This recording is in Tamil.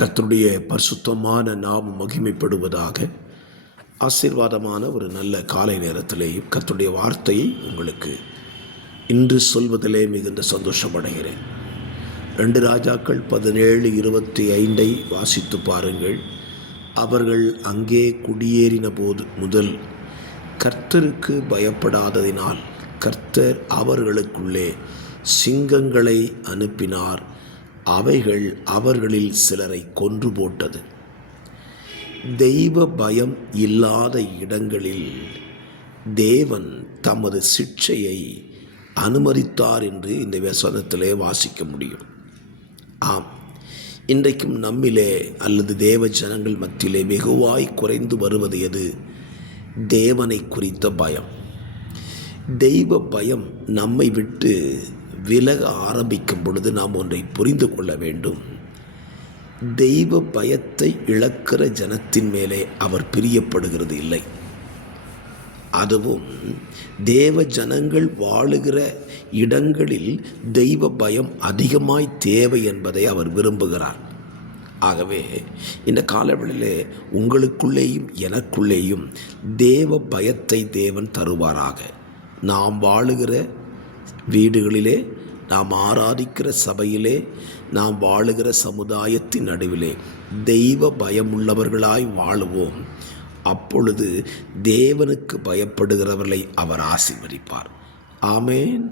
கர்த்தருடைய பரிசுத்தமான நாமம் மகிமைப்படுவதாக. ஆசீர்வாதமான ஒரு நல்ல காலை நேரத்திலேயும் கர்த்தருடைய வார்த்தையை உங்களுக்கு இன்று சொல்வதிலே மிகுந்த சந்தோஷமடைகிறேன். 2 ராஜாக்கள் 17:25 வாசித்து பாருங்கள். அவர்கள் அங்கே குடியேறின போது முதல் கர்த்தருக்கு பயப்படாததினால் கர்த்தர் அவர்களுக்குள்ளே சிங்கங்களை அனுப்பினார். அவைகள் அவர்களில் சிலரை கொன்று போட்டது. தெய்வ பயம் இல்லாத இடங்களில் தேவன் தமது சிட்சையை அனுமதித்தார் என்று இந்த வசனத்திலே வாசிக்க முடியும். ஆம், இன்றைக்கும் நம்மிலே அல்லது தேவ ஜனங்கள் மத்தியிலே வெகுவாய் குறைந்து வருவது எது? தேவனை குறித்த பயம். தெய்வ பயம் நம்மை விட்டு விலக ஆரம்பிக்கும் பொழுது நாம் ஒன்றை புரிந்து கொள்ள வேண்டும். தெய்வ பயத்தை இழக்கிற ஜனத்தின் மேலே அவர் பிரியப்படுகிறது இல்லை. அதுவும் தேவ ஜனங்கள் வாழுகிற இடங்களில் தெய்வ பயம் அதிகமாய் தேவை என்பதை அவர் விரும்புகிறார். ஆகவே இந்த காலவெளியிலே உங்களுக்குள்ளேயும் எனக்குள்ளேயும் தேவ பயத்தை தேவன் தருவாராக. நாம் வாழுகிற வீடுகளிலே, நாம் ஆராதிக்கிற சபையிலே, நாம் வாழுகிற சமுதாயத்தின் நடுவிலே தெய்வ பயமுள்ளவர்களாய் வாழுவோம். அப்பொழுது தேவனுக்கு பயப்படுகிறவர்களை அவர் ஆசீர்வதிப்பார். ஆமென்.